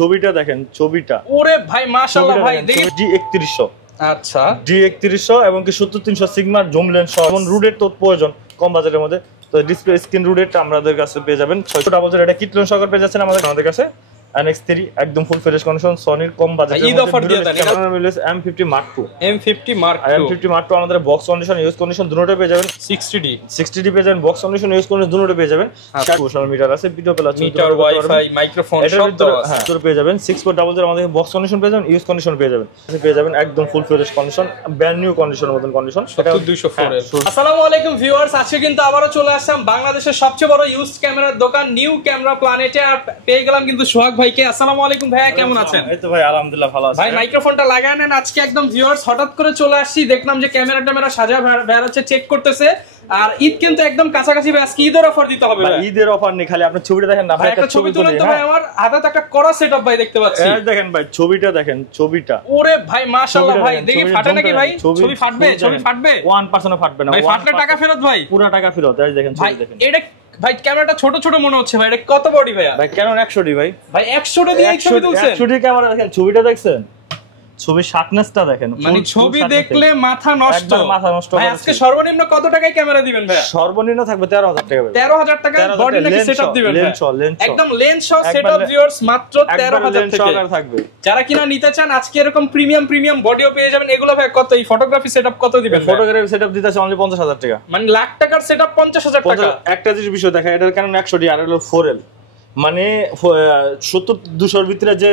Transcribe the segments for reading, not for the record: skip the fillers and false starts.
ছবিটা দেখেন, ছবিটা ওরে ভাই মাশাআল্লাহ ভাই দেখেন D3100। আচ্ছা D3100 এবং কি 70300 সিগমার জুম লেন্স সহ এবং রুডের তো প্রয়োজন কম বাজেটের মধ্যে। তো ডিসপ্লে স্ক্রিন রুডেরটা আমাদের কাছে পেয়ে যাবেন 600 এটা কিট লেন্স সহকারে পেয়ে যাচ্ছেন আমাদের কাছে। NX3 একদম ফুল ফ্রেশ কন্ডিশন, সনির কম বাজেটের ঈদ অফার দিয়ে দেন ক্যামেরা মিলেছে M50 Mark II। M50 Mark II M50 Mark II আমাদের বক্স কন্ডিশন ইউজ কন্ডিশন দুটোতে পেয়ে যাবেন। 60D পেয়ে যাবেন, বক্স কন্ডিশন ইউজ কন্ডিশন দুটোতে পেয়ে যাবেন। 60 মিটার আছে, video plus metre wifi microphone সব তো আছে। হ্যাঁ পেয়ে যাবেন 6400 আমাদের বক্স কন্ডিশন পেয়ে যাবেন, ইউজ কন্ডিশন পেয়ে যাবেন একদম full fresh condition, brand new কন্ডিশনের মতন কন্ডিশন। 204 এর। আসসালামু আলাইকুম ভিউয়ার্স, আজকে কিন্তু আবারো চলে আসলাম বাংলাদেশের সবচেয়ে বড় ইউজড ক্যামেরার দোকান নিউ ক্যামেরা প্ল্যানেটে। আর পেয়ে গেলাম কিন্তু সোহাগ ভাইকে। আসসালামু আলাইকুম ভাইয়া, কেমন আছেন? এই তো ভাই আলহামদুলিল্লাহ ভালো আছি ভাই। মাইক্রোফোনটা লাগায় নেন। আজকে একদম ভিউয়ার্স হঠাৎ করে চলে আসছি, দেখলাম যে ক্যামেরা সাজা বেরাচ্ছে, চেক করতেছে। আর ঈদ কিন্তু একদম কাছাকাছি, আজকে ঈদের অফার দিতে হবে ভাই। ঈদের অফার নেই, খালি আপনি ছবিটা দেখেন না ভাই, একটা ছবি তুলেন তো ভাই। আমার হাতে একটা কড়া সেটআপ ভাই দেখতে পাচ্ছি। এই দেখেন ভাই, ছবিটা দেখেন, ছবিটা ওরে ভাই মাশাআল্লাহ ভাই, দেখি ফাটে নাকি ভাই? ছবি ফাটবে? ছবি ফাটবে 1% ফাটবে না ভাই। ফাটলে টাকা ফেরত ভাই, পুরো টাকা ফেরত। এই দেখেন ছবি দেখেন। এটা ভাই ক্যামেরাটা ছোট ছোট মনে হচ্ছে ভাই, এটা কত বডি ভাই? ভাই Canon 100D ভাই। ভাই 100 দিয়ে এই ছবি তুলছেন? 100D ক্যামেরা দেখেন, ছবিটা দেখছেন, ছবির শার্পনেসটা দেখেন, মানে ছবি দেখলে মাথা নষ্ট, একদম মাথা নষ্ট। ভাই আজকে সর্বনিম্ন কত টাকায় ক্যামেরা দিবেন ভাই? সর্বনিম্ন থাকবে 13000 টাকা। 13000 টাকা বডি নাকি সেটআপ দিবেন? লেন্স একদম লেন্স সহ সেটআপ ভিউয়ার্স মাত্র 13000 থেকে থাকবে। যারা কিনা নিতে চান আজকে এরকম প্রিমিয়াম বডিও পেয়ে যাবেন। এগুলো ভাই কত? এই ফটোগ্রাফি সেটআপ কত দিবেন? ফটোগ্রাফি সেটআপ দিতেছে অনলি 50000 টাকা। মানে লাখ টাকার সেটআপ 50000 টাকা। একটা জিনিস বিষয় দেখা, এটার কারণ 100D আর হলো 4L, মানে 70-200 এর ভিতরে যে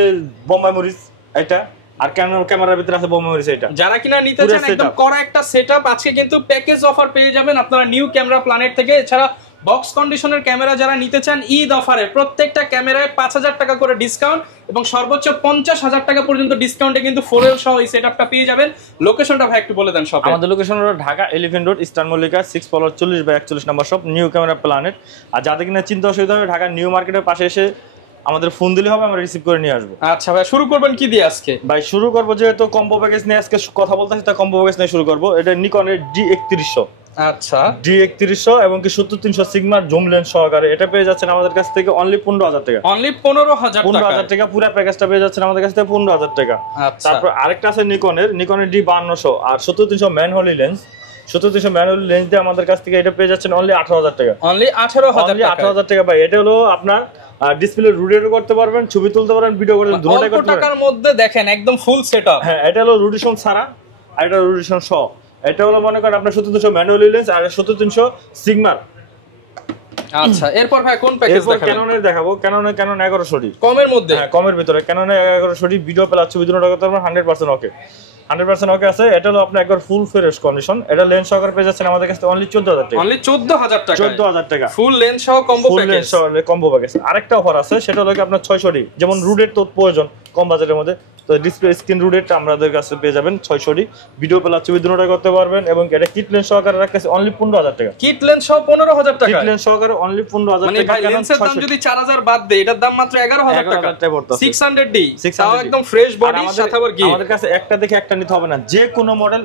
বোম্বাই মরিচ এটা, আর ক্যামেরার ভিতরে আছে বোম্বাই মরিচ এটা। যারা কিনা নিতে চান একদম করা একটা সেটআপ আজকে কিন্তু প্যাকেজ অফার পেয়ে যাবেন আপনারা নিউ ক্যামেরা প্ল্যানেট থেকে। এছাড়া বক্স কন্ডিশনের ক্যামেরা যারা নিতে চান ঈদ অফারে প্রত্যেকটা ক্যামেরায় 5000 টাকা করে ডিসকাউন্ট এবং সর্বোচ্চ 50000 টাকা পর্যন্ত ডিসকাউন্টে কিন্তু 4L সহ এই সেটআপটা পেয়ে যাবেন। লোকেশনটা ভাই একটু বলে দেন সব। আমাদের লোকেশন হলো Dhaka elephant road, eastern Mallika 6 floor 40/41 নম্বর শপ, নিউ ক্যামেরা প্ল্যানেট। আর যাদের কিনা চিন্তা অসুবিধা হবে, ঢাকা নিউ মার্কেটের পাশে এসে আমাদের ফোন দিলে হবে, আমরা রিসিভ করে নিয়ে আসবো। আচ্ছা ভাই, শুরু করবেন কি দিয়ে আজকে? ভাই শুরু করবো, যেহেতু কম্বো প্যাকেজ নিয়ে আজকে কথা বলতেছি, তা কম্বো প্যাকেজ নিয়ে শুরু করবো। এটা নিকনের D3100। আচ্ছা D3100 এবং কি 70300 সিগমার জুম লেন্স সহকারে এটা পেয়ে যাচ্ছেন আমাদের কাছ থেকে অনলি 15000 টাকা। অনলি 15000 টাকা পুরো প্যাকেজটা পেয়ে যাচ্ছেন আমাদের কাছ থেকে 15000 টাকা। তারপর আরেকটা আছে নিকনের D5200 আর 70300 ম্যানহোলি লেন্স। 70300 ম্যানহোলি লেন্স দিয়ে আমাদের কাছ থেকে এটা পেয়ে যাচ্ছেন অনলি 18000 টাকা। অনলি 18000 টাকা ভাই। এটা হলো আপনার ডিসপ্লে রুডেরও করতে পারবেন, ছবি তুলতে পারবেন, ভিডিও করতে পারবেন, দুটোই করতে পারবেন। টাকার মধ্যে দেখেন একদম ফুল সেটআপ। হ্যাঁ, এটা হলো রুডিশন ছাড়া আর এটা রুডিশন সহ। এটা হলো মনে করেন আপনার 70300 ম্যানুয়াল লেন্স আর 70300 সিগমার। আচ্ছা, এরপর ভাই কোন প্যাকেজ দেখাবেন? ক্যাননের দেখাবো। ক্যানন 1100D কমের মধ্যে। হ্যাঁ, কমের ভিতরে ক্যাননের 1100D ভিডিও প্লাস ছবি দুটো করতে পারবেন 100% ওকে। 100% ওকে আছে। এটা হলো আপনার একবার ফুল ফ্রেশ কন্ডিশন। এটা লেন্স সহকারে পেয়ে যাচ্ছেন আমাদের কাছে অনলি 14000 টাকা। অনলি 14000 টাকা। 14000 টাকা ফুল লেন্স সহ কম্বো প্যাকেজ। ফুল লেন্স সহ কম্বো প্যাকেজ। আরেকটা অফার আছে, সেটা হলো কি আপনার 600D, যেমন রুডের তো প্রয়োজন কম বাজেটের মধ্যে। তো ডিসপ্লে স্ক্রিন রুডেরটা আমাদের কাছে পেয়ে যাবেন 600D ভিডিও প্লাস ছবি দুটোটা করতে পারবেন এবং এটা কিট লেন্স সহকারে রাখতেছে অনলি 15000 টাকা। কিট লেন্স সহ 15000 টাকা। কিট লেন্স সহকারে অনলি 15000 টাকা। মানে ভাই লেন্সের দাম যদি 4000 বাদ দেই, এটার দাম মাত্র 11000 টাকা। 600D তাও একদম ফ্রেশ বডি সাথে আবার কি। আমাদের কাছে একটা দেখে একটা নিতে হবে না, যে কোনো মডেল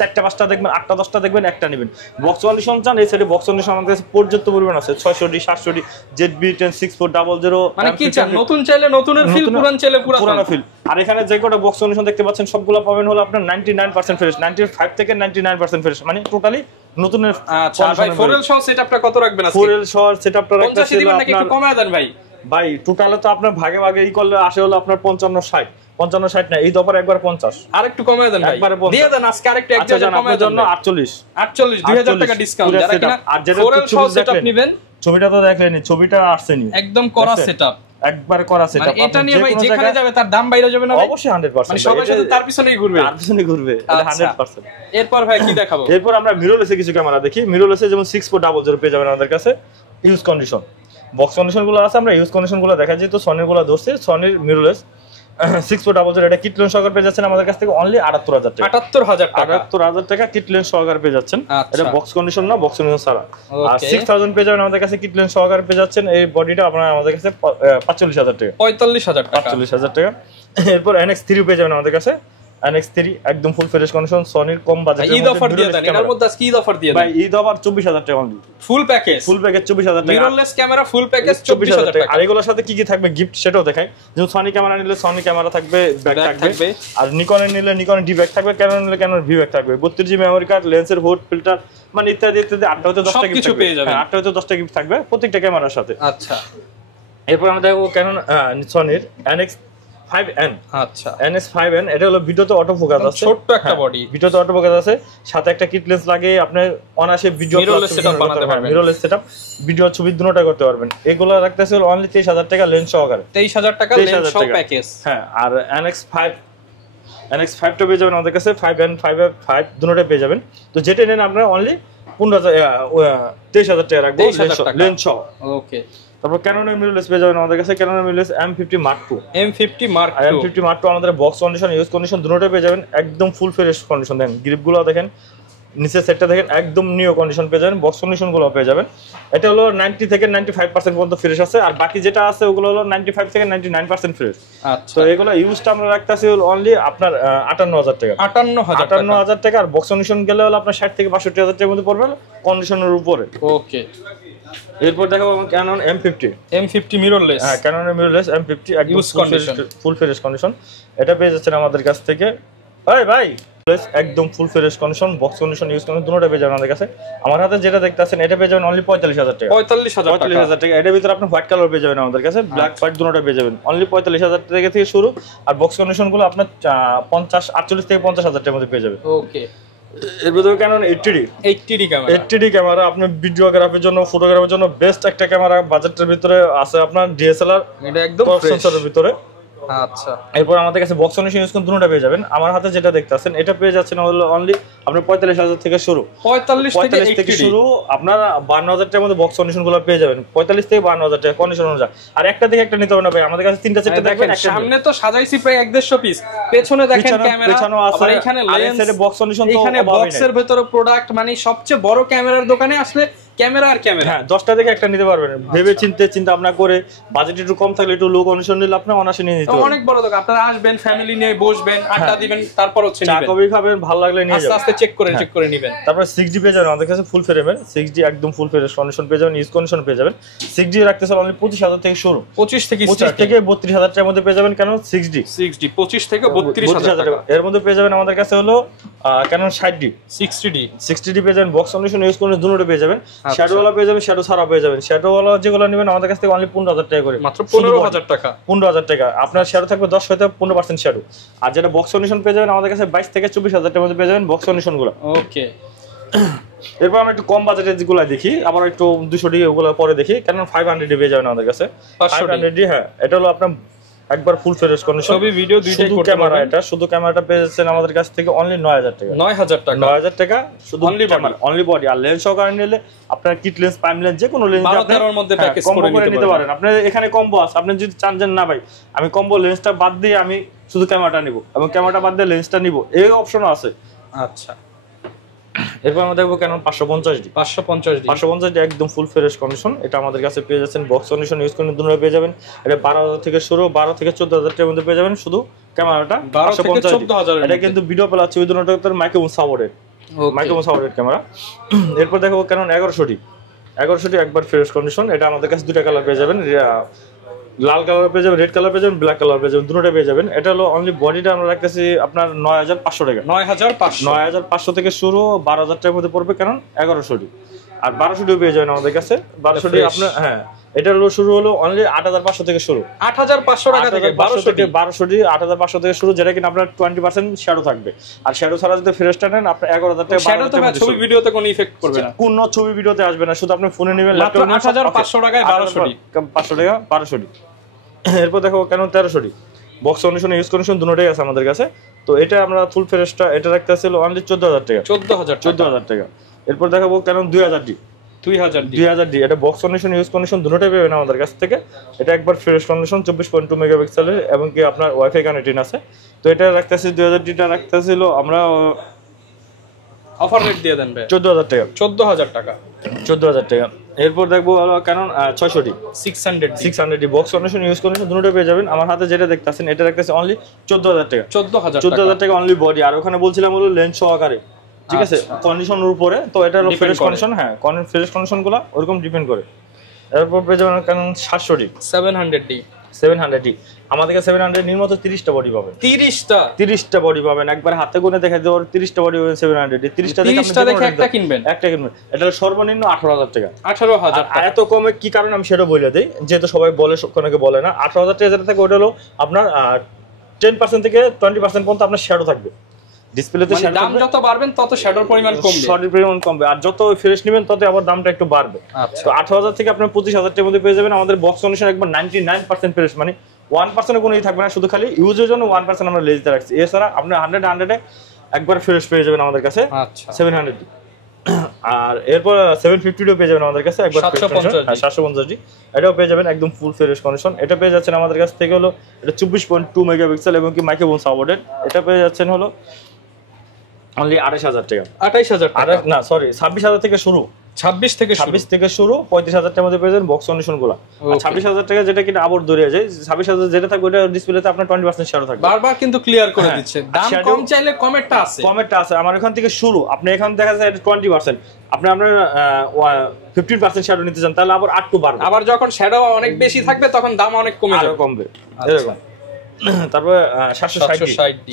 4টা-5টা দেখবেন, 8টা 10টা দেখবেন, একটা নেবেন। বক্স কন্ডিশন চান, এই সাইডে বক্স কন্ডিশন আমাদের কাছে পর্যাপ্ত পরিমাণ আছে। 600D 700D ZB-10 6400। মানে কি চান? নতুন চাইলে নতুনের ফিল, পুরান চাইলে পুরানো ফিল। আর এখানে যে কোটা বক্স কন্ডিশন দেখতে পাচ্ছেন সবগুলো পাবেন হলো আপনার 99% ফ্রেশ, 95 থেকে 99% ফ্রেশ, মানে টোটালি নতুনের। আচ্ছা ভাই, 4L সহ সেটআপটা কত রাখবেন আজকে? 4L সহ সেটআপটা রাখতে 50 দিবেন নাকি একটু কমায় দেন ভাই? ভাই টোটালে তো আপনার ভাগে ভাগে ই করলে আসে হলো আপনার 55-60 55-60 না, এই দফার একবার 50 আর একটু কমায় দেন ভাই, দিয়ে দেন আজকে আরেকটু 1000 কমায় দেন। 48 2000 টাকা ডিসকাউন্ট। যারা কিনা 4L সহ সেটআপ নেবেন, ছবিটা তো দেখলেনই, ছবিটা আসছেনি একদম করা সেটআপ, একবার করা সেটআপ। মানে এটা নিয়ে ভাই যেখানে যাবে তার দাম বাইরে যাবে না ভাই? অবশ্যই 100%। মানে সবাই শুধু তার পিছনেই ঘুরবে, তার পিছনেই ঘুরবে, এটা 100%। এরপর ভাই কি দেখাবো? এরপর আমরা মিররলেসে কিছু ক্যামেরা দেখি। মিররলেসে যেমন 6400 পেয়ে যাবেন আমাদের কাছে ইউজ কন্ডিশন। বক্স কন্ডিশন গুলো আছে, আমরা ইউজ কন্ডিশন গুলো দেখা যায়। তো সনির গুলো ধরছে, সনির মিররলেস 6400 এটা কিট লেন্স সহকারে পেয়ে যাচ্ছেন আমাদের কাছ থেকে অনলি 78000 টাকা। 78000 টাকা কিট লেন্স সহকারে পেয়ে যাচ্ছেন। এটা বক্স কন্ডিশন না, বক্স কন্ডিশন ছাড়া। আর 6000 পেয়ে যাবেন আমাদের কাছে কিট লেন্স সহকারে পেয়ে যাচ্ছেন। এই বডিটা আপনারা আমাদের কাছে 45000 টাকা। 45000 টাকা। 45000 টাকা। এরপর NX3 পেয়ে যাবেন আমাদের কাছে NX3 একদম ফুল ফ্রেশ কন্ডিশন, সনির কম বাজেটের ঈদ অফার দিয়ে দেন, এর মধ্যে আজকে ঈদ অফার দিয়ে দেন ভাই। ঈদ অফার 24000 টাকা অনলি, ফুল প্যাকেজ 24000 টাকা। মিররলেস ক্যামেরা ফুল প্যাকেজ 24000 টাকা। আর এগুলোর সাথে কি কি থাকবে গিফট সেটাও দেখাই। যেমন সনি ক্যামেরা নিলে সনি ক্যামেরা থাকবে, ব্যাক থাকবে। আর নিকনের নিলে নিকনের ডি ব্যাক থাকবে, ক্যানন নিলে ক্যানন ভি ব্যাক থাকবে, 32 জিবি মেমরি কার্ড, লেন্সের হুড, ফিল্টার, মানে ইত্যাদি ইত্যাদি 8টা হতে 10টা গিফট কিছু পেয়ে যাবেন। 8টা হতে 10টা গিফট থাকবে প্রত্যেকটা ক্যামেরার সাথে। আচ্ছা, এরপর আমরা দেখবো ক্যানন সনির NX5N। আচ্ছা, NX5N এটা হলো ভিডিওতে অটো ফোকাস আছে, ছোট্ট একটা বডি, ভিডিওতে অটো ফোকাস আছে, সাথে একটা কিট লেন্স লাগে, আপনি অনায়াসে ভিডিও মিররলেস সেটআপ বানাতে পারবেন, মিররলেস সেটআপ, ভিডিও ছবি দুটোটা করতে পারবেন। এগুলো রাখতেছে অনলি 23000 টাকা লেন্স সহকারে, 23000 টাকা লেন্স সহ প্যাকেজ। হ্যাঁ, আর NX5 টা পেয়ে যাবেন আমাদের কাছে, 5N 5F5 দুটোটা পেয়ে যাবেন। তো যেটা নেন আপনারা অনলি 23000 টাকা রাখবো লেন্স সহ। ওকে, তারপর ক্যাননের মিররলেস পেয়ে যাবেন আমাদের কাছে, ক্যাননের mirrorless M50 Mark II। M50 Mark II, M50 Mark II আমাদের বক্স কন্ডিশন, ইউজ কন্ডিশন দুটোটাই পেয়ে যাবেন, একদম ফুল ফ্রেশ কন্ডিশন। দেখেন গ্রিপগুলো দেখেন, নিচের সেটটা দেখেন একদম নিউ কন্ডিশন পেয়ে যাবেন, বক্স কন্ডিশনগুলো পেয়ে যাবেন। এটা হলো 90 থেকে 95% পর্যন্ত ফ্রেশ আছে, আর বাকি যেটা আছে ওগুলো হলো 95 থেকে 99% ফ্রেশ। আচ্ছা, তো এগুলো ইউজটা আমরা রাখতেছি অনলি আপনার 58000 টাকা, 58000 টাকা। আর বক্স কন্ডিশন গেলে হলো আপনার 60 থেকে 62000 টাকার মধ্যে পড়বে কন্ডিশনের উপরে। ওকে, এরপর দেখাবো ক্যানন M50 মিররলেস। হ্যাঁ, ক্যাননের মিররলেস M50 একদম ফুল ফ্রেশ কন্ডিশন, এটা পেয়ে যাচ্ছেন আমাদের কাছ থেকে। ওই ভাই, একদম full fresh condition, box condition, use condition দুটোটা পেয়ে যাবেন আমাদের কাছে। আমার হাতে যেটা দেখতে আছেন এটা পেয়ে যাবেন অনলি 45000 টাকা, 45000 টাকা। এটার ভিতরে আপনি হোয়াইট কালার পেয়ে যাবেন আমাদের কাছে, ব্ল্যাক হোয়াইট দুটোটা পেয়ে যাবেন অনলি 45000 টাকা থেকে শুরু। আর বক্স কন্ডিশন গুলো আপনার 48 থেকে 50000 টাকার মধ্যে পেয়ে যাবেন। ওকে, এর ভিতরে ক্যানন 80D ক্যামেরা, আপনি ভিডিওগ্রাফির জন্য, ফটোগ্রাফির জন্য বেস্ট একটা ক্যামেরা। বাজেটের ভিতরে আছে আপনার DSLR, এটা একদম সেন্সরের ভিতরে। আচ্ছা, এরপর আমাদের কাছে বক্স কন্ডিশন ইউজ করে দুটোটা পেয়ে যাবেন। আমার হাতে যেটা দেখতেছেন এটা পেয়ে যাচ্ছেন অনলি আপনার 45000 থেকে শুরু, 45 থেকে শুরু আপনার 52000 টাকার মধ্যে বক্স কন্ডিশন গুলো পেয়ে যাবেন, 45 থেকে 52000 টাকা কন্ডিশন অনুযায়ী। আর একটা থেকে একটা নিতে হবে না ভাই, আমাদের কাছে 3টা 4টা দেখবেন। সামনে তো সাজাইছি প্রায় 150 পিস, পেছনে দেখেন ক্যামেরা, আর এখানে লেন্স, বক্স কন্ডিশন তো এখানে বক্সের ভিতরে প্রোডাক্ট, মানে সবচেয়ে বড় ক্যামেরার দোকানে আসলে ক্যামেরা আর ক্যামেরা। হ্যাঁ, 10টা থেকে একটা নিতে পারবেন, ভেবে চিন্তা ভাবনা করে। বাজেট একটু কম থাকলে একটু লো কন্ডিশন নিলে আপনি অনায়াসে নিয়ে নিতে পারবেন। অনেক বড় দোকান, আপনারা আসবেন, ফ্যামিলি নিয়ে বসবেন, আড্ডা দিবেন, তারপর হচ্ছে চা নেবেন, কফি খাবেন, ভালো লাগলে নিয়ে যাবেন, আস্তে চেক করে নেবেন। তারপর 6G পেয়ে যাবেন আমাদের কাছে, ফুল ফ্রেমের 6G একদম ফুল ফ্রেশ কন্ডিশন পেয়ে যাবেন, ইউজ কন্ডিশন পেয়ে যাবেন। 6G রাখতেছে অনলি 25000 থেকে শুরু, 25 থেকে 32000 টাকার মধ্যে পেয়ে যাবেন। কেন 6G 25 থেকে 32000 টাকা। এর মধ্যে পেয়ে যাবেন আমাদের কাছে হলো ক্যানন 60D পেয়ে যাবেন, বক্স কন্ডিশন ইউজ কন্ডিশন দুটোটা পেয়ে যাবেন। শ্যাডো ওয়ালা পেয়ে যাবেন, শ্যাডো ছাড়া পেয়ে যাবেন। শ্যাডো ওয়ালা যেগুলো নেবেন আমাদের কাছ থেকে অনলি 15000 টাকা করে, মাত্র 15000 টাকা। 15000 টাকা আপনার শ্যাডো থাকবে 10 হতে 15% শ্যাডো। আর যেটা বক্স কন্ডিশন পেয়ে যাবেন আমাদের কাছে 22 থেকে 24000 টাকার মধ্যে পেয়ে যাবেন বক্স কন্ডিশন গুলো। ওকে, এরপর আমরা একটু কম বাজেটের যেগুলো দেখি, আবার একটু 200D ওগুলো পরে দেখি। কারণ 500D পেয়ে যাবেন আমাদের কাছে, 500D। হ্যাঁ, এটা হলো আপনার একবার ফুল ফ্রেশ কন্ডিশন, ছবি ভিডিও দুইটাই করতে ক্যামেরা। পারবেন। এটা শুধু ক্যামেরাটা পেয়েছেন আমাদের কাছ থেকে অনলি 9000 টাকা, 9000 টাকা শুধু অনলি বডি। আর লেন্স সহকারে নিলে আপনার কিট লেন্স, প্রাইম লেন্স, যে কোনো লেন্স আপনার মধ্যে প্যাকেজ করে নিতে পারেন। আপনি এখানে কম্বো আছে, আপনি যদি চান যে না ভাই আমি কম্বো লেন্সটা বাদ দিয়ে আমি শুধু ক্যামেরাটা নিব এবং ক্যামেরাটা বাদ দিয়ে লেন্সটা নিব, এই অপশনও আছে। আচ্ছা, এরপর আমরা দেখবো কেন 550D একদম ফুল ফ্রেশ কন্ডিশন। এটা আমাদের কাছে পেয়ে যাচ্ছেন, বক্স কন্ডিশন ইউজ করে দুটোই পেয়ে যাবেন। এটা 12000 থেকে শুরু, 12 থেকে 14000 টাকার মধ্যে পেয়ে যাবেন শুধু ক্যামেরাটা। 550D এটা কিন্তু ভিডিও প্লাস ওই দুটোটার মাইক্রোফোন সাপোর্টেড ক্যামেরা। এরপর দেখো কেন 1100D একবার ফ্রেশ কন্ডিশন। এটা আমাদের কাছে দুটো কালার পেয়ে যাবেন, লাল কালার পেয়ে যাবেন, রেড কালার পেয়ে যাবেন, ব্ল্যাক কালার পেয়ে যাবেন, দুটোটা পেয়ে যাবেন। এটা হলো অনলি বডিটা আমরা রাখতেছি আপনার 9500 টাকা, 9500 থেকে শুরু, 12000 টাকার মধ্যে পড়বে কারণ 1100D। আর 1200D পেয়ে যাবেন আমাদের কাছে, 1200D আপনার। হ্যাঁ, এটা হলো শুরু হলো অনলি 8500 থেকে শুরু, 8500 টাকা থেকে 1200D 8500 থেকে শুরু, যেটা কিনা আপনার 20% শ্যাডো থাকবে। আর শ্যাডো ছাড়া যদি ফ্রেশটা নেন আপনার 11000 টাকা। শ্যাডো তো ছবি ভিডিওতে কোনো ইফেক্ট করবে না, কোন ছবি ভিডিওতে আসবে না, শুধু আপনি ফোনে নেবেন, মাত্র 8500 টাকায় 1200D, 500 টাকা 1200D। এরপর দেখো Canon 1300D box condition, use condition দুটোটাই আছে আমাদের কাছে। তো এটা আমরা ফুল ফ্রেশটা এটা রাখতে ছিল অনলি 14000 টাকা, 14000 টাকা। এরপর দেখাবো কেন 2000D এটা বক্স কন্ডিশন, ইউজ কন্ডিশন দুটোটাই পাবেন আমাদের কাছ থেকে। এটা একবার ফ্রেশ কন্ডিশন, 24.2 মেগাপিক্সেলের এবং কি আপনার ওয়াইফাই কানেক্টিং আছে। তো এটা রাখতেছি 2000D রাখতেছিল আমরা অফার রেট দিয়ে দেন ভাই, 14000 টাকা, 14000 টাকা। এরপর দেখবো হলো Canon 600D 600 box condition use condition দুটোটা পেয়ে যাবেন। আমার হাতে যেটা দেখতেছেন এটা রাখতেছে অনলি 14000 টাকা। 14000 টাকা অনলি বডি। আর ওখানে বলছিলাম হলো লেন্স সহকারে, ঠিক আছে, কন্ডিশনের উপরে। তো এটা হলো ফ্রেশ কন্ডিশন, হ্যাঁ ফ্রেশ কন্ডিশন গুলো ওরকম ডিপেন্ড করে। এরপর পেয়ে যাবেন ক্যানন 700D আমাদের কাছে 700 এর মতো 30টা বডি পাবেন। 30টা বডি পাবেন, একবার হাতে গুনে দেখাই দেব। 30টা বডি পাবেন 700 30টা দেখে একটা কিনবেন। এটা সর্বনিম্ন 18000 টাকা। 18000 টাকা। এত কমে কি কারণ আমি সেটা বলে দেই, যেহেতু সবাই বলে অনেকে বলে না। 18000 টাকা যেটা থাকে ওটা হলো আপনার 10% থেকে 20% পর্যন্ত আপনার শ্যাডো থাকবে ডিসপ্লেতে। মানে দাম যত বাড়বেন তত শ্যাডোর পরিমাণ কমবে, শ্যাডোর পরিমাণ কমবে। আর যত ফ্রেশ নেবেন তত আবার দামটা একটু বাড়বে। তো 18000 থেকে আপনার 25000 টাকার মধ্যে পেয়ে যাবেন। আমাদের বক্স কন্ডিশন একবার 99% ফ্রেশ, মানে 1% কোনো থাকবে না, শুধু খালি ইউজের জন্য 1% আমরা লেজতে রাখছি। এছাড়া আপনি 100 একবার ফ্রেশ পেয়ে যাবেন আমাদের কাছে। আচ্ছা 700। আর এরপর 750 পেয়ে যাবেন আমাদের কাছে একবার 750D এটাও পেয়ে যাবেন একদম ফুল ফ্রেশ কন্ডিশন। এটা পেয়ে যাচ্ছেন আমাদের কাছ থেকে হলো এটা 24.2 মেগাপিক্সেল এবং কি মাইক্রোফোন সাপোর্টেড। এটা পেয়ে যাচ্ছেন হলো অনলি 28000 টাকা। 28000 টাকা না সরি 26000 থেকে শুরু। 26 থেকে শুরু 35000 টাকার মধ্যে পেয়ে যাবেন বক্স কন্ডিশন গুলো। আর 26000 টাকা যেটা কিনা আবার ধরে যায় 26000 যেটা থাকবে ওটা ডিসপ্লেতে আপনার 20% শ্যাডো থাকবে। বারবার কিন্তু ক্লিয়ার করে দিচ্ছে। দাম কম চাইলে কমেরটা আছে আমার এখান থেকে শুরু। আপনি এখান দেখা যায় 20%, আপনি আপনার 15% শ্যাডো নিতে চান তাহলে আবার 8 বাড়বে। আবার যখন শ্যাডো অনেক বেশি থাকবে তখন দাম অনেক কমবে এরকম। তারপর 760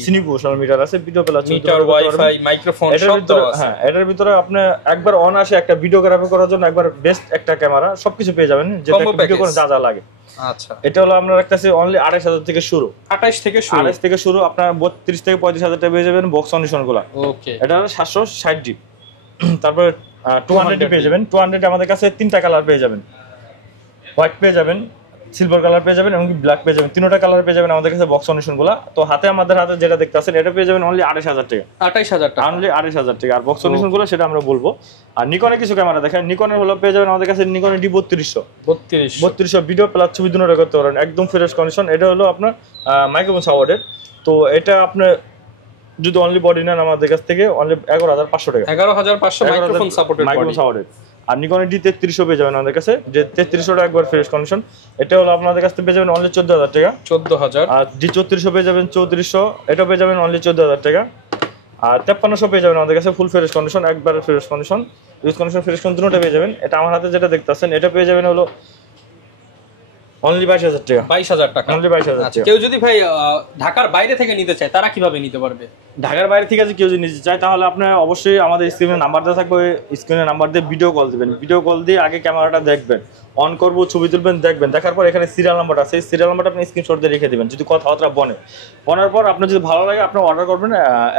সিনিপোশনাল মিটার আছে, video plus metre, wifi, microphone সব তো আছে। হ্যাঁ এটার ভিতরে আপনি একবার অন আসে একটা ভিডিওগ্রাফি করার জন্য একবার বেস্ট একটা ক্যামেরা সবকিছু পেয়ে যাবেন, যেটা ভিডিও করে যা লাগে। আচ্ছা এটা হলো আপনার কাছে অনলি 28000 থেকে শুরু। 28 থেকে শুরু আপনার 32 থেকে 35000 টাকা পেয়ে যাবেন বক্স কন্ডিশন গুলো। ওকে এটা হলো 760D। তারপর 200D পেয়ে যাবেন। 200 আমাদের কাছে তিনটা কালার পেয়ে যাবেন, হোয়াইট পেয়ে যাবেন, সিলভার কালার পেয়ে যাবেন এবং ব্ল্যাক পেয়ে যাবেন। তিনটা কালার পেয়ে যাবেন আমাদের কাছে বক্স কন্ডিশন গুলো। তো আমাদের হাতে যেটা দেখতে আছেন এটা পেয়ে যাবেন অনলি 28000 টাকা। 28000 টাকা অনলি 28000 টাকা। আর বক্স কন্ডিশন গুলো সেটা আমরা বলবো। আর নিকনের কিছু ক্যামেরা দেখেন, নিকনের হলো পেয়ে যাবেন আমাদের কাছে নিকন D3200 ভিডিও প্লাস ছবি দুটো করতে পারেন একদম ফ্রেশ কন্ডিশন। এটা হলো আপনার মাইক্রোফোন সাপোর্টেড। তো এটা আপনার যদি অনলি বডি নেন আমাদের কাছ থেকে অনলি 11500 টাকা। 11500 মাইক্রোফোন সাপোর্টেড। আর নিকনের D3300 পেয়ে যাবেন আমাদের কাছে, যে 3300 একবার ফ্রেশ কন্ডিশন। এটা হলো আপনাদের কাছ থেকে পেয়ে যাবেন অনলি 14000 টাকা। 14000। আর D3400 পেয়ে যাবেন 3400, এটা পেয়ে যাবেন অনলি 14000 টাকা। আর 5300 পেয়ে যাবেন আমাদের কাছে ফুল ফ্রেশ কন্ডিশন, একবার fresh condition, use condition fresh condition দুটোটা পেয়ে যাবেন। এটা আমার হাতে যেটা দেখতেছেন এটা পেয়ে যাবেন হলো অনলি 22000 টাকা। 22000 টাকা অনলি 22000 টাকা। কেউ যদি ভাই ঢাকার বাইরে থেকে নিতে চায় তারা কিভাবে নিতে পারবে? ঢাকার বাইরে থেকে কেউ যদি নিতে চায় তাহলে আপনি অবশ্যই আমাদের স্ক্রিনে নাম্বার দেওয়া থাকবে, স্ক্রিনে নাম্বার দিয়ে ভিডিও কল দিবেন। ভিডিও কল দিয়ে আগে ক্যামেরাটা দেখবেন, অন করবো, ছবি তুলবেন, দেখবেন। দেখার পর এখানে সিরিয়াল নাম্বার আছে, সিরিয়াল নাম্বারটা আপনি স্ক্রিনশট দিয়ে রেখে দিবেন। যদি কথাবার্তা বনার পর আপনার যদি ভালো লাগে আপনি অর্ডার করবেন।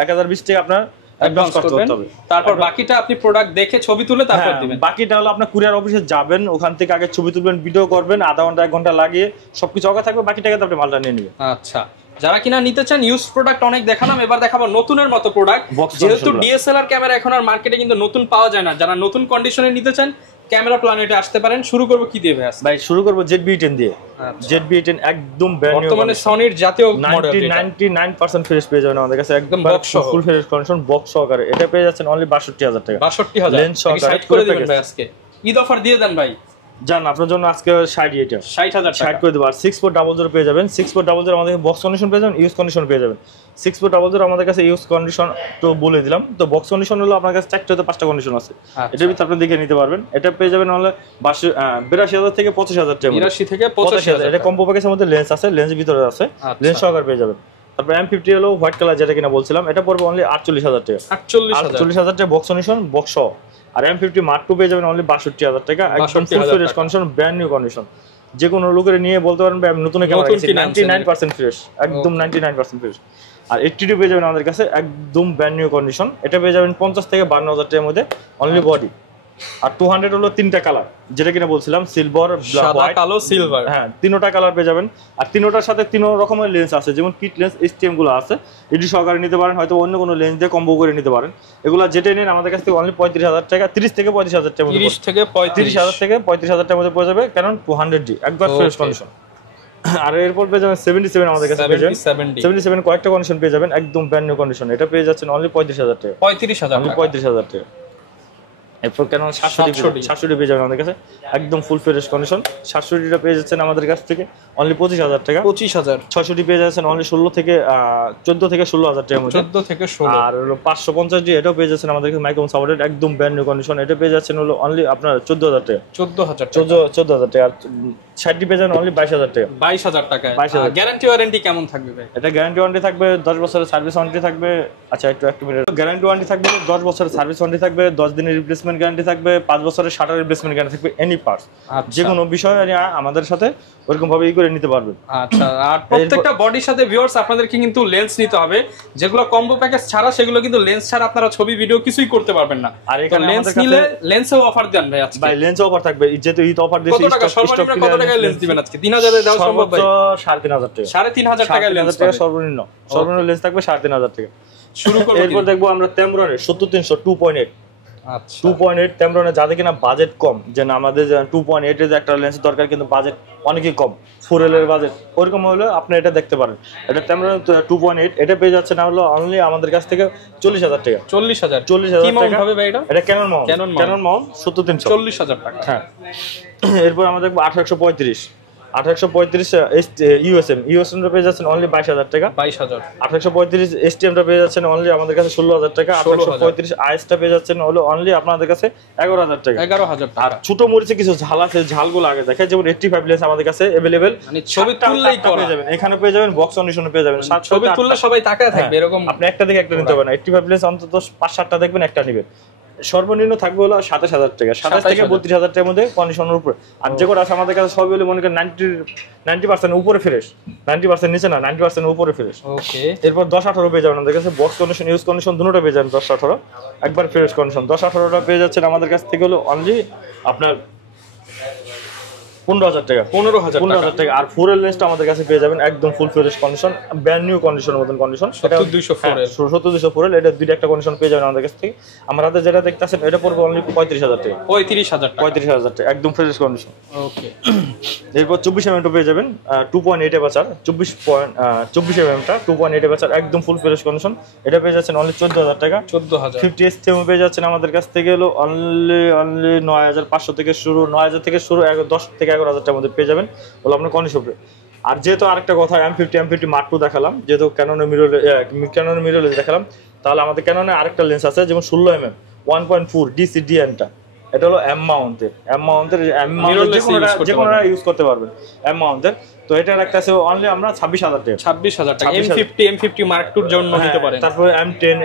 1020 টাকা আপনার অ্যাডভান্স করতে হবে। তারপর বাকিটা আপনি প্রোডাক্ট দেখে ছবি তুলে তারপর দিবেন। বাকিটা হলো আপনার কুরিয়ার অফিসে যাবেন, ওখান থেকে আগে ছবি তুলবেন, ভিডিও করবেন, আধা ঘন্টা 1 ঘন্টা লাগিয়ে সবকিছু আগে থাকবে, বাকি টাকাতে আপনি মালটা নিয়ে নেবেন। আচ্ছা যারা কিনা নিতে চান ইউজ প্রোডাক্ট অনেক দেখালাম, এবার দেখাবো নতুনের মতো প্রোডাক্ট। যেহেতু ডিএসএলআর ক্যামেরা এখন আর মার্কেটে কিন্তু নতুন পাওয়া যায় না, যারা নতুন কন্ডিশনে নিতে চান ক্যামেরা প্ল্যানেটে আসতে পারেন। শুরু করব কি দিয়ে ভাই? শুরু করব ZB-10 দিয়ে। ZB-10 একদম ব্র্যান্ড নিউ, বর্তমানে সনির জাতীয় মডেল। 99% ফ্রেশ পেয়ে যাবেন আমাদের কাছে, একদম ফুল ফ্রেশ কন্ডিশন বক্স সহকারে। এটা পেয়ে যাচ্ছেন অনলি 62000 টাকা। 62000 লেন্স সহকারে করে দিবেন ভাই। আজকে ঈদ অফার দিয়ে দেন ভাই। জান আপনার জন্য আজকে 60000 টাকা করে দেব। আর 6400 পেয়ে যাবেন। 6400 আমাদের বক্স কন্ডিশন পেয়ে যাবেন, ইউজ কন্ডিশন পেয়ে যাবেন। 6400 আমাদের কাছে ইউজ কন্ডিশন তো বলে দিলাম। তো বক্স কন্ডিশন হলো আপনার কাছে 4 থেকে 5টা কন্ডিশন আছে, এটার ভিতরে আপনি দেখে নিতে পারবেন। এটা পেয়ে যাবেন হলো 82000 থেকে 85000 টাকা। 82 থেকে 85000। এটা কম্বো প্যাকেজের মধ্যে লেন্স আছে, লেন্সের ভিতরে আছে, লেন্স সহকারে পেয়ে যাবেন। তারপর M50 হলো হোয়াইট কালার যেটা কিনা বলছিলাম, এটা পড়বে অনলি 48000 টাকা। 48000 টাকা বক্স কন্ডিশন, বক্স সহ। আর M50 Mark II পেয়ে যাবেন অনলি 62000 টাকা, একদম full fresh condition, brand new condition. যে কোনো লোকের নিয়ে বলতে পারেন আমি নতুন ক্যামেরা কিনেছি, 99% ফ্রেশ, একদম 99% ফ্রেশ। আর 82 পেয়ে যাবেন আমাদের কাছে একদম ব্র্যান্ড নিউ কন্ডিশন। এটা পেয়ে যাবেন 50 থেকে 52000 টাকার মধ্যে অনলি বডি। আর 200 হলো 3টা কালার যেটা কিনা বলছিলাম, সিলভার, সাদা, কালো, সিলভার। হ্যাঁ 3টা কালার পেয়ে যাবেন। আর 3টার সাথে 3 রকমের লেন্স আছে, যেমন কিট লেন্স, STM গুলো আছে, এডি সহকারে নিতে পারেন, হয়তো অন্য কোনো লেন্স দিয়ে কম্বো করে নিতে পারেন। এগুলো যেটা নেন আমাদের কাছ থেকে অনলি 35000 টাকা, 30 থেকে 35000 টাকা, 30 থেকে 35000 থেকে 35000 টাকার মধ্যে পড়ে যাবে, কারণ 200D একবার ফ্রেশ কন্ডিশন। আর এরপর পেয়ে যাবেন 77 আমাদের কাছে পেয়ে যাবেন। 77 কয়েকটা কন্ডিশন পেয়ে যাবেন, একদম ব্র্যান্ড নিউ কন্ডিশন। এটা পেয়ে যাচ্ছেন অনলি 35000 টাকা। 35000 টাকা। এরপর কেন 760 পেয়ে যাবেন আমাদের কাছে একদম ফুল ফ্রেশ কন্ডিশন। 760টা পেয়ে যাচ্ছেন আমাদের কাছ থেকে অনলি 25,000 টাকা। 25,000। 600 পেয়ে যাচ্ছেন অনলি 14 থেকে 16,000 টাকার মধ্যে। 14 থেকে 16। আর হলো 550 এটাও পেয়ে যাচ্ছেন আমাদের কাছে মাইক্রোফোন সাপোর্টেড একদম ব্র্যান্ড নিউ কন্ডিশন। এটা পেয়ে যাচ্ছেন হলো অনলি আপনার 14,000 টাকা। 14,000 টাকা। আর 60 পেয়ে যাবেন অনলি 22,000 টাকা। 22,000 টাকা। গ্যারান্টি ওয়ারেন্টি কেমন থাকবে ভাই? এটা গ্যারান্টি ওয়ারেন্টি থাকবে 10 বছরের সার্ভিস ওয়ারেন্টি থাকবে। আচ্ছা একটু মিনিট। গ্যারান্টি ওয়ারেন্টি থাকবে 10 বছরের সার্ভিস ওয়ারেন্টি থাকবে, 10 দিনের রিপ্লেসমেন্ট গ্যারান্টি থাকবে, 5 বছরের শাটার রিপ্লেসমেন্ট গ্যারান্টি থাকবে। এনি পার্টস যে কোনো বিষয় আমাদের সাথে ওরকম ভাবে করে নিতে পারবেন। আচ্ছা, আর প্রত্যেকটা বডির সাথে ভিউয়ার্স আপনাদেরকে কিন্তু লেন্স নিতে হবে। যেগুলো কম্বো প্যাকেজ ছাড়া সেগুলো কিন্তু লেন্স ছাড়া আপনারা ছবি ভিডিও কিছুই করতে পারবেন না। আর এখানে লেন্স নিলে লেন্সেও অফার দেন ভাই আজকে? ভাই লেন্স অফার থাকবে, যেহেতু ঈদ অফার দিয়েছি। কত টাকা সর্বনিম্ন, কত টাকায় লেন্স দিবেন আজকে? 3,000 এ দেওয়া সম্ভব ভাই? 3,500 টাকা। 3,500 টাকায় লেন্স সর্বনিম্ন লেন্স থাকবে 3,500 টাকা। শুরু করব। এরপর দেখবো আমরা Tamron-এর 70-300 2.8। আচ্ছা 2.8 Tamron-এ যাদের কিনা বাজেট কম, যে না আমাদের 2.8 এর যে একটা লেন্স দরকার কিন্তু বাজেট অনেকই কম, 4L এর বাজেট ওরকম হলে আপনি এটা দেখতে পারেন। এটা Tamron 2.8 এটা পেয়ে যাচ্ছে না হলো অনলি আমাদের কাছ থেকে 40,000 টাকা। 40,000 কি মাউন্ট হবে ভাই এটা? এটা Canon mount 70-300 40,000 টাকা। হ্যাঁ। এরপর আমরা দেখবো 1835 ইউএসএম পেয়ে যাচ্ছেন অনলি 22,000 টাকা। 1835 এসটিএমটা পেয়ে যাচ্ছেন অনলি আমাদের কাছে 16,000 টাকা। 1835 আইএসটা পেয়ে যাচ্ছেন হলো অনলি আপনাদের কাছে 11,000 টাকা। 11,000 টাকা। আর ছোট মরিচে কিছু ঝাল আছে, ঝালগুলো আগে দেখে, যেমন 85 লেন্স আমাদের কাছে अवेलेबल, মানে ছবি তুললেই পেয়ে যাবেন। এখানে পেয়ে যাবেন বক্স কন্ডিশনে পেয়ে যাবেন। ছবি তুললে সবাই তাকায় থাকবে এরকম। আপনি একটা দেখে একটা নিতে পারেন। 85 লেন্স অন্তত 5-7টা দেখবেন, একটা নেবেন। সর্বনিম্ন থাকবে হলো 27,000 টাকা। 27 থেকে 32,000 টাকার মধ্যে কন্ডিশনের উপরে। আর যে কটা আছে আমাদের কাছে সবই হলো মনে করেন 90% উপরে ফ্রেশ, 90% নিচে না, 90% উপরে ফ্রেশ। ওকে। এরপর 10-18 পেয়ে যাবেন আমাদের কাছে বক্স কন্ডিশন, ইউজ কন্ডিশন দুটোটা পেয়ে যাবেন। 10-18 একবার ফ্রেশ কন্ডিশন। 10-18টা পেয়ে যাচ্ছেন আমাদের কাছ থেকে হলো অনলি আপনার 15,000 টাকা। 15,000 টাকা। আর 4L লেন্সটা আমাদের কাছে পেয়ে যাবেন একদম full fresh condition, brand new কন্ডিশনের মতন কন্ডিশন। 70-200 4L এটা দুইটা একটা কন্ডিশন পেয়ে যাবেন আমাদের কাছ থেকে। আমরা হাতে যেটা দেখতেছেন এটা পড়বে অনলি 35,000 টাকা। 35,000 টাকা একদম ফ্রেশ কন্ডিশন। ওকে। এরপর 24 mm পেয়ে যাবেন 2.8 অ্যাপারচার, 24 mm টা 2.8 অ্যাপারচার একদম ফুল ফ্রেশ কন্ডিশন। এটা পেয়ে যাচ্ছেন অনলি 14,000 টাকা। 50 STM পেয়ে যাচ্ছেন আমাদের কাছ থেকে হলো অনলি 9,500 থেকে শুরু, 9,000 থেকে শুরু, 10 থেকে 11,000 টাকার মধ্যে পেয়ে যাবেন বলে আপনার কন্ডিশন। আর যেহেতু আরেকটা কথা M50 Mark II দেখালাম, যেহেতু ক্যাননের মিররলেস দেখালাম, তাহলে আমাদের ক্যাননে আরেকটা লেন্স আছে যেমন 16 mm 1.4 DCDN-টা। এটা হলো এম মাউন্টের যে কোনো ইউজ করতে পারবেন এম মাউন্টের। তো এটার একটা আছে অনলি আমরা 26,000 টাকা। 26,000 টাকা M50 Mark II জন্য নিতে পারেন। তারপর M10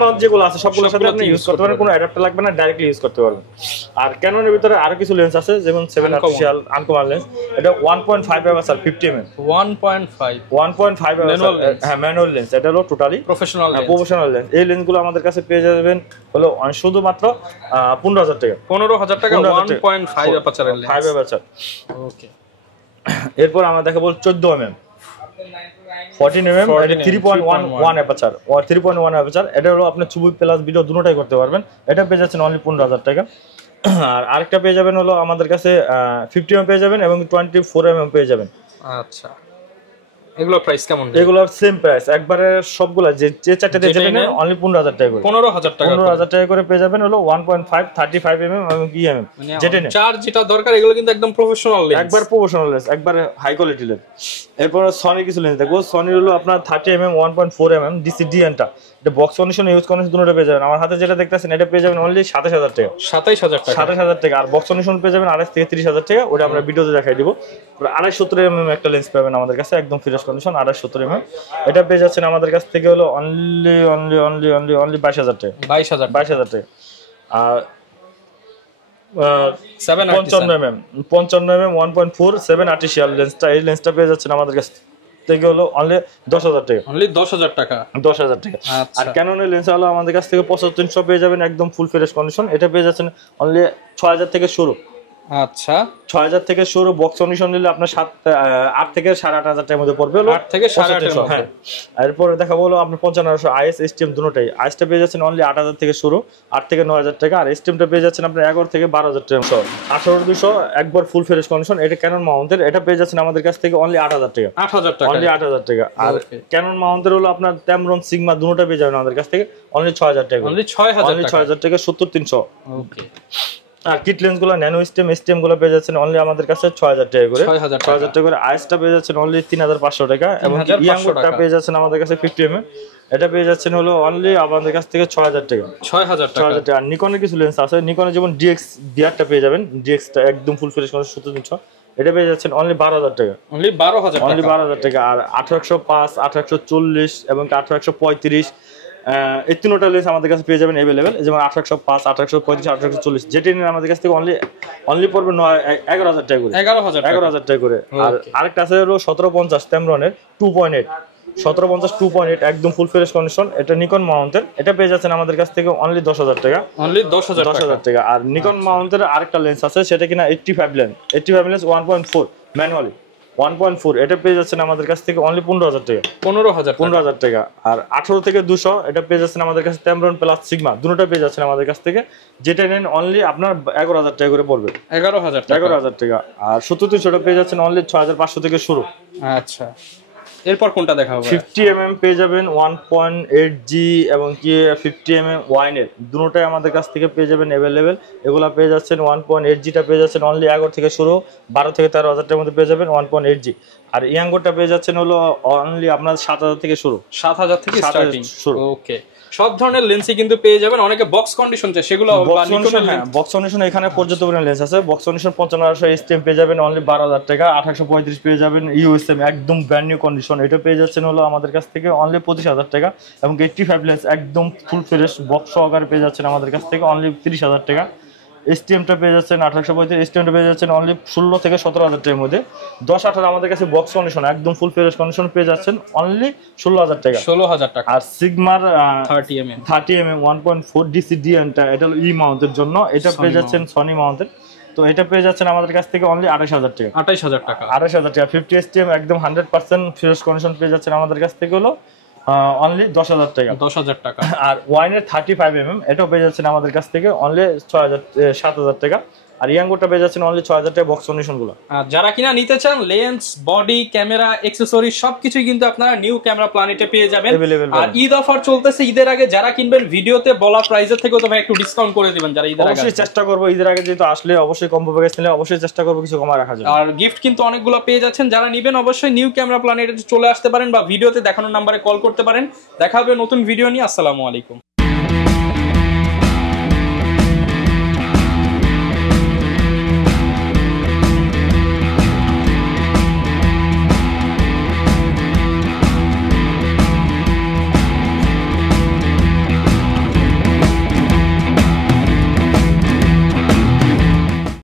মাউন্ট যেগুলো আছে সবগুলোর সাথে আপনি ইউজ করতে পারেন, কোনো অ্যাডাপ্টার লাগবে না, ডাইরেক্টলি ইউজ করতে পারবেন। আর ক্যাননের ভিতরে আরো কিছু লেন্স আছে যেমন 7 আর্টিফিশিয়াল আনকমন লেন্স। এটা 1.5 অ্যাপারচার 50 mm 1.5 হ্যাঁ ম্যানুয়াল লেন্স। এটা হলো টোটালি প্রফেশনাল লেন্স। এই লেন্সগুলো আমাদের কাছে পেয়ে যাবেন হলো শুধুমাত্র 15,000 টাকা। 15,000 টাকা 1.5 অ্যাপারচারের লেন্স। 5 অ্যাপারচার। ওকে। এরপর আমরা দেখাবো 14 mm 14 mm এটা 3.1 অ্যাপারচার 3.1 অ্যাপারচার। এটা হলো আপনি ছবি প্লাস ভিডিও দুটোটাই করতে পারবেন। এটা পেয়ে যাচ্ছেন অনলি 15,000 টাকা। আর আরেকটা পেয়ে যাবেন হলো আমাদের কাছে 50 mm পেয়ে যাবেন এবং 24 mm পেয়ে যাবেন। আচ্ছা, এগুলো প্রাইস কেমন? এগুলো সেম প্রাইস একবারে সবগুলা যে চারটে দিয়ে যাবেন অনলি 15,000 টাকা করে। 15,000 টাকা করে পেয়ে যাবেন হলো 1.5 35 mm এবং EM যেটা নেন চার যেটা দরকার এগুলো কিন্তু একদম প্রফেশনাল লেন্স, একবার প্রফেশনাল লেন্স, একবার হাই কোয়ালিটি লেন্স। এরপর সনি কিছু লেন্স দেখো। সনি হলো আপনার 30 mm 1.4 mm DCDN-টা। এটা বক্স কন্ডিশন ইউজ কন্ডিশন দুটোটা পেয়ে যাবেন। আমার হাতে যেটা দেখতেছেন এটা পেয়ে যাবেন অনলি 27,000 টাকা। 27,000 টাকা। আর বক্স কন্ডিশন পেয়ে যাবেন 28 থেকে 30,000 টাকা। ওটা আমরা ভিডিওতে দেখাই দিব। 270 mm একটা লেন্স পাবেন আমাদের কাছে একদম ফ্রেশ কন্ডিশন 270 mm। এটা পেয়ে যাচ্ছেন আমাদের কাছ থেকে হলো অনলি 22,000 টাকা। 22,000 টাকা। আর 55 mm 1.4 7 আর্টিফিশিয়াল লেন্সটা, এই লেন্সটা পেয়ে যাচ্ছেন আমাদের কাছ থেকে হলো অনলি 10,000 টাকা। 10,000 টাকা। আর ক্যাননের লেন্স হলো আমাদের কাছ থেকে 75 পেয়ে যাবেন একদম ফুল ফ্রেশ কন্ডিশন। এটা পেয়ে যাচ্ছেন অনলি 6,000 থেকে শুরু, আচ্ছা 6000 থেকে শুরু, বক্স কন্ডিশন নিলে আপনার 8 থেকে 8.5 টাকার মধ্যে পড়বে, হলো 8 থেকে 8.5 হ্যাঁ। এরপরে দেখাবো হলো আপনার 5500 আইএস এসটিএম দুটোটাই। আইএসটা পেয়ে যাচ্ছেন অনলি 8000 থেকে শুরু, 8 থেকে 9000 টাকা, আর এসটিএমটা পেয়ে যাচ্ছেন আপনার 11 থেকে 12000 টাকা। 18200 একবার ফুল ফ্রেশ কন্ডিশন, এটা ক্যানন মাউন্টের, এটা পেয়ে যাচ্ছেন আমাদের কাছ থেকে অনলি 8000 টাকা, 8000 টাকা, অনলি 8000 টাকা। আর ক্যানন মাউন্টের হলো আপনার ট্যামরন সিগমা দুটোটা পেয়ে যাবেন আমাদের কাছ থেকে অনলি 6000 টাকা, অনলি 6000 টাকা 70300। ওকে। আর কিট লেন্স গুলো ন্যানো এসটিএম গুলো পেয়ে যাচ্ছেন অনলি আমাদের কাছে 6000 টাকা করে, 6000 টাকা করে। আইএসটা পেয়ে যাচ্ছেন অনলি 3500 টাকা, এবং ইয়াঙ্গটা পেয়ে যাচ্ছেন আমাদের কাছে 50 mm, এটা পেয়ে যাচ্ছেন হলো অনলি আমাদের কাছ থেকে 6000 টাকা, 6000 টাকা। আর নিকনের কিছু লেন্স আছে, নিকনের যেমন ডিএক্স ডিআরটা পেয়ে যাবেন, ডিএক্সটা একদম ফুল ফ্রেশ করে 70300, এটা পেয়ে যাচ্ছেন অনলি 12000 টাকা, অনলি 12000 টাকা, অনলি 12000 টাকা। আর 1805 1840 এবং 1835 এই তিনটা লেন্স আমাদের কাছে পেয়ে যাবেন अवेलेबल, যেমন 1805 1835 1840, যেটা নিয়ে আমাদের কাছ থেকে অনলি পড়বে 11000 টাকা করে, 11000 টাকা করে। আর আরেকটা আছে হলো 1750 ট্যামরনের 2.8, 1750 2.8 একদম ফুল ফ্রেশ কন্ডিশন, এটা নিকন মাউন্টের, এটা পেয়ে যাচ্ছেন আমাদের কাছ থেকে অনলি 10000 টাকা, অনলি 10000 টাকা। আর নিকন মাউন্টের আরেকটা লেন্স আছে, সেটা কিনা 85 লেন্স 1.4 ম্যানুয়ালি 1.4, এটা পেয়ে যাচ্ছেন আমাদের কাছ থেকে অনলি 15000 টাকা, 15000 টাকা। আর 18 থেকে 200 এটা পেয়ে যাচ্ছেন আমাদের কাছে ট্যামরন প্লাস সিগমা দুটোটা পেয়ে যাচ্ছেন আমাদের কাছ থেকে, যেটা নেন অনলি আপনার 11000 টাকা করে পড়বে, 11000 টাকা। আর 70300 পেয়ে যাচ্ছেন অনলি 6500 থেকে শুরু। আচ্ছা, এরপর কোনটা দেখাবো? 50 mm পেয়ে যাবেন 1.8G এবং কি 50 mm ওয়াইনের দুটোটাই আমাদের কাছ থেকে পেয়ে যাবেন अवेलेबल। এগুলা পেয়ে যাচ্ছেন 1.8G টা পেয়ে যাচ্ছেন অনলি 11 থেকে শুরু, 12 থেকে 13000 টাকার মধ্যে পেয়ে যাবেন 1.8G। আর ইয়াঙ্গোটা পেয়ে যাচ্ছেন হলো অনলি আপনার 7000 থেকে শুরু, 7000 থেকে স্টার্টিং। ওকে, সব ধরনের লেন্সই কিন্তু পেয়ে যাবেন। অনেকে বক্স কন্ডিশন চাই, সেগুলো বক্স কন্ডিশন এখানে পর্যাপ্ত পরিমাণ লেন্স আছে। বক্স কন্ডিশন 5500 এসটিএম পেয়ে যাবেন অনলি 12000 টাকা, 1835 পেয়ে যাবেন ইউএসএম একদম ব্র্যান্ড নিউ কন্ডিশন, এটা পেয়ে যাচ্ছেন হলো আমাদের কাছ থেকে অনলি 25000 টাকা, এবং 85 লেন্স একদম ফুল ফ্রেশ বক্স সহকারে পেয়ে যাচ্ছেন আমাদের কাছ থেকে অনলি 30000 টাকা। এসটিএমটা পেয়ে যাচ্ছেন 1835, এসটিএমটা পেয়ে যাচ্ছেন অনলি 16 থেকে 17000 টাকার মধ্যে। 10-18 আমাদের কাছে বক্স কন্ডিশন একদম ফুল ফ্রেশ কন্ডিশন পেয়ে যাচ্ছেন অনলি 16000 টাকা, 16000 টাকা। আর সিগমার 30 mm 1.4 ডিসিডিএনটা এটা হলো ই মাউন্টের জন্য, এটা পেয়ে যাচ্ছেন সনি মাউন্টের, তো এটা পেয়ে যাচ্ছেন আমাদের কাছ থেকে অনলি 28000 টাকা, 28000 টাকা, 28000 টাকা। 50 এসটিএম একদম 100% ফ্রেশ কন্ডিশন পেয়ে যাচ্ছেন আমাদের কাছ থেকে হলো অনলি 10000 টাকা, 10000 টাকা। আর ওয়াইনের 35 mm এটাও পেয়ে যাচ্ছেন আমাদের কাছ থেকে অনলি 7000 টাকা, আর ইয়াঙ্গোটা পেয়ে যাচ্ছেন অনলি 6000 টাকা বক্স কন্ডিশন গুলো। আর যারা কিনা নিতে চান লেন্স, বডি, ক্যামেরা, অ্যাকসেসরি সবকিছু কিন্তু আপনারা নিউ ক্যামেরা প্ল্যানেটে পেয়ে যাবেন। আর ঈদ অফার চলতেছে, ঈদের আগে যারা কিনবেন ভিডিওতে বলা প্রাইসের থেকে তো ভাই একটু ডিসকাউন্ট করে দিবেন যারা ঈদের আগে। অবশ্যই চেষ্টা করব, ঈদের আগে যেহেতু আসলে অবশ্যই কম্বো প্যাকেজ নিলে অবশ্যই চেষ্টা করব কিছু কমায় রাখার জন্য। আর গিফট কিন্তু অনেকগুলো পেয়ে যাচ্ছেন, যারা নেবেন অবশ্যই নিউ ক্যামেরা প্ল্যানেটে চলে আসতে পারেন বা ভিডিওতে দেখানোর নম্বরে কল করতে পারেন। দেখা হবে নতুন ভিডিও নিয়ে। আসসালামু আলাইকুম।